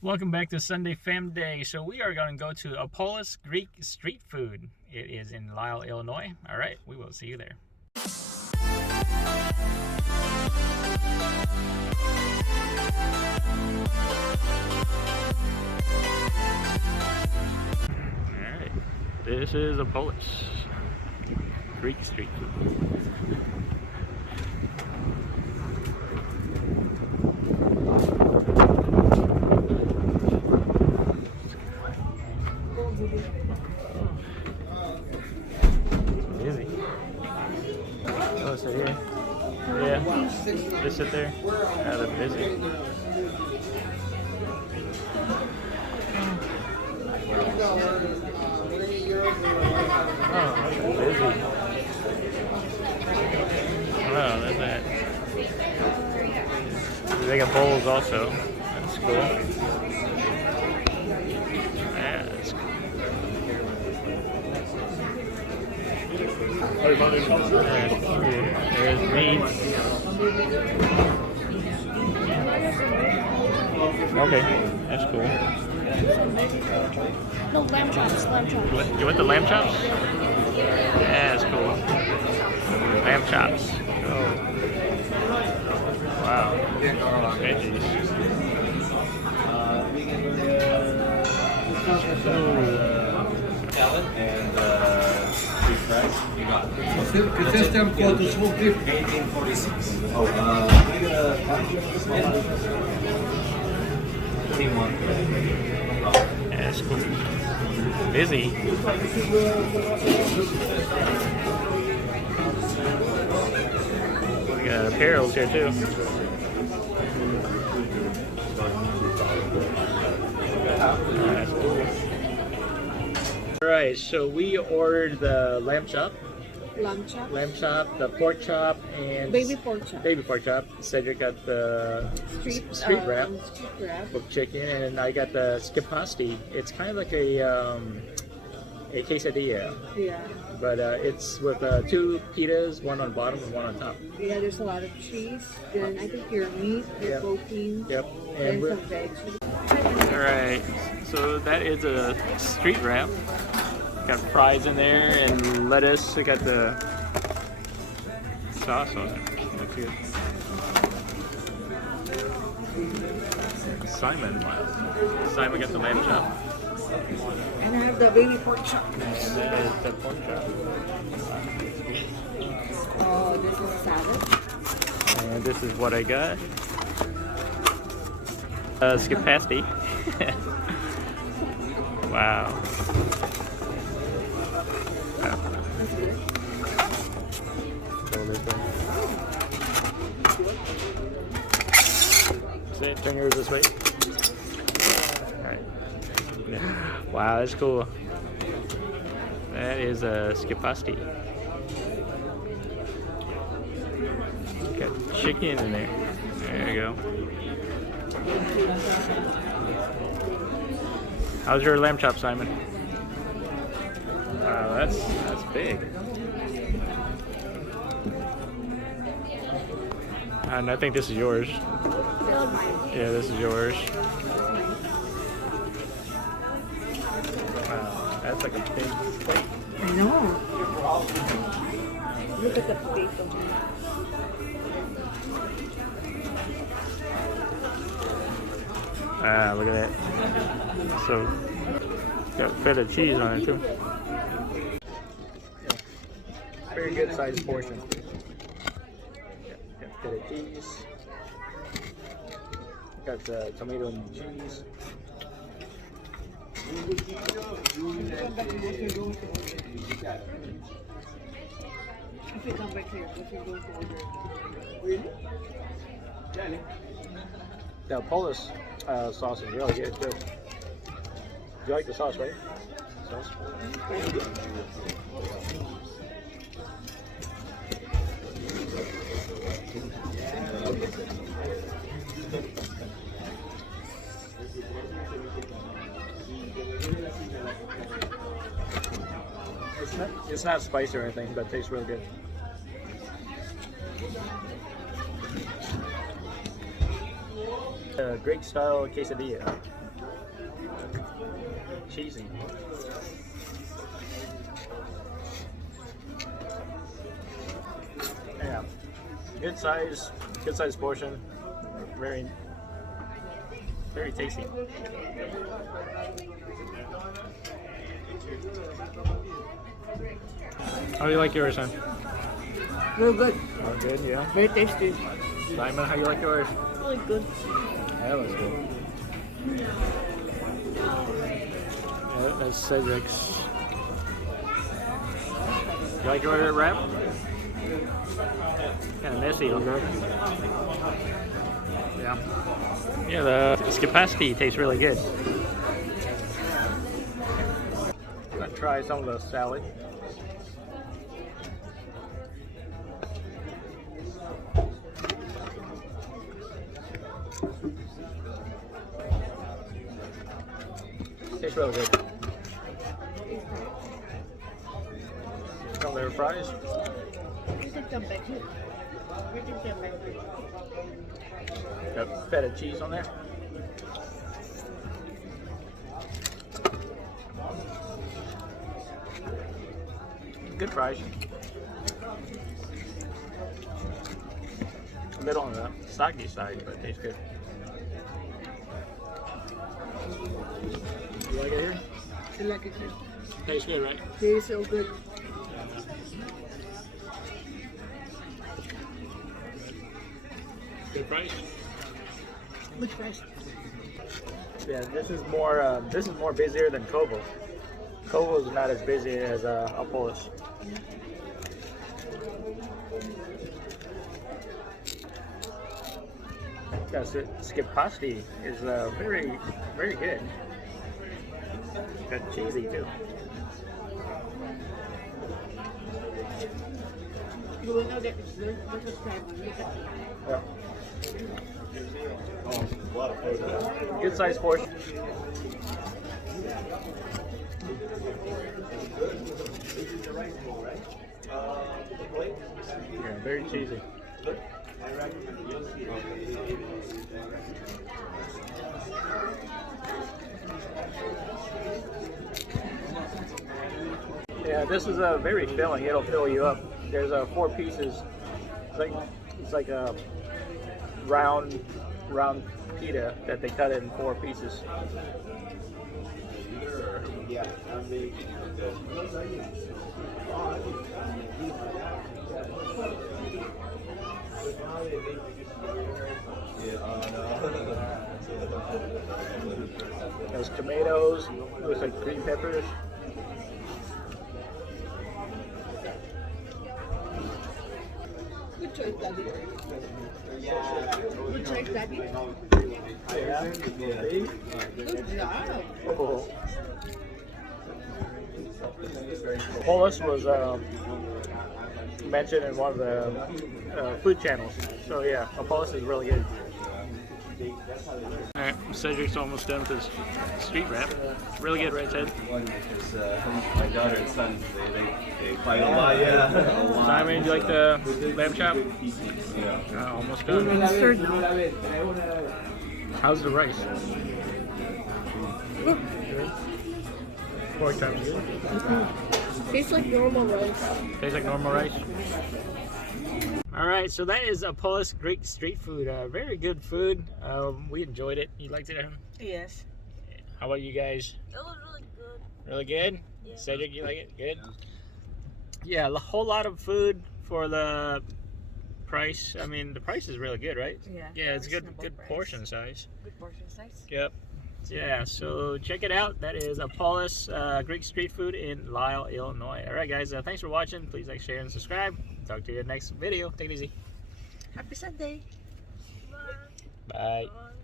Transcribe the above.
Welcome back to Sunday Famday. So we are going to go to Apolis Greek Street Food. It is in Lisle, Illinois. All right, we will see you there. All right, this is Apolis Greek Street Food. Busy. Oh, so here. Yeah. Just sit there. Yeah, they're busy. Oh, they're busy. Wow, that's that. They got bowls also. That's cool. Yeah, that's cool. There's meats. Okay, that's cool. No, lamb chops, lamb chops. You want the lamb chops? Yeah, that's cool. Lamb chops. Oh. Wow. Veggies. Salad and beef fries. You got it. The system for the smoked beef. 1846. Oh, we got a small team one. Yeah, that's cool. Busy. We got apparels here too. That's cool. Alright, so we ordered the lamb chop, the pork chop, and Baby pork chop. Baby pork chop. Cedric got the street wrap with chicken, and I got the skipasti. It's kind of like a quesadilla. Yeah. But it's with 2 pitas, one on bottom and one on top. Yeah, there's a lot of cheese. Then I think your meat, your protein, Yep. and And some veg. alright, so that is a street wrap. Got fries in there and lettuce. I got the sauce on it. Looks good. Simon got the lamb chop. And I have the baby pork chop. And that is the pork chop. Oh, this is salad. And this is what I got. Skipasti. Wow. That's good. Go this way. Sit, turn yours this way. Alright. Wow, that's cool. That is a skipasti. Got chicken in there. There you go. How's your lamb chop, Simon? Wow, that's big. And I think this is yours. Yeah, this is yours. Wow, that's like a big plate. I know. Look at the potato. Ah, look at that. So, got feta cheese on it too. Very good sized portion. Got feta cheese. Got the tomato and cheese. If you come back here, if you go to order. The Apolis sauce is really good too. You like the sauce, right? Sauce? It's not spicy or anything, but it tastes really good. Greek style quesadilla. Cheesy. Yeah, good size portion. Very tasty. How do you like yours, son? Real good. Oh, good, yeah. Very tasty. Simon, how you like yours? Really good. That was good. Yeah, that's Cedric's. You like your wrap? Kind of messy, huh? Yeah. Yeah, the scapasti tastes really good. I'm gonna try some of the salad. Tastes really good. Some of their fries. You can come back here. We can come back here. Got feta cheese on there. Good fries. A bit on the soggy side, but it tastes good. You like it here? You like it here? Tastes good, right? Tastes so good. Good price. Good price. Yeah, this is more busier than Kovo. Kovo is not as busy as Apolis. Yes, scapasti is very good. Got cheesy too. You will know that it's good. Look at time. Look at Yeah. Good size portion. Yeah, very cheesy. Yeah, this is very filling. It'll fill you up. There's 4 pieces. It's like a round pita that they cut it in 4 pieces. There's tomatoes, looks like green peppers. Good choice, Daddy. Good choice, Daddy. Yeah. Good job. Oh. Apolis was mentioned in one of the food channels. So yeah, Apolis is really good. Alright, Cedric's almost done with his street wrap. Really good, right, Ted? Because my daughter and son, they fight a lot. Yeah. Simon, do you like the lamb chop? Yeah. Almost done. How's the rice? Good. Pork chop's good. Tastes like normal rice. Tastes like normal rice. Alright, so that is Apolis Greek street food. Very good food. We enjoyed it. You liked it, Erin? Yes. How about you guys? It was really good. Really good? Yeah. Cedric, you like it? Good? Yeah, a whole lot of food for the price. I mean, the price is really good, right? Yeah. Yeah, it's good Reasonable price. portion size. Good portion size. Yep. Yeah, so check it out. That is Apolis Greek street food in Lisle, Illinois. Alright guys, thanks for watching. Please like, share, and subscribe. Talk to you in the next video. Take it easy. Happy Sunday. Bye. Bye.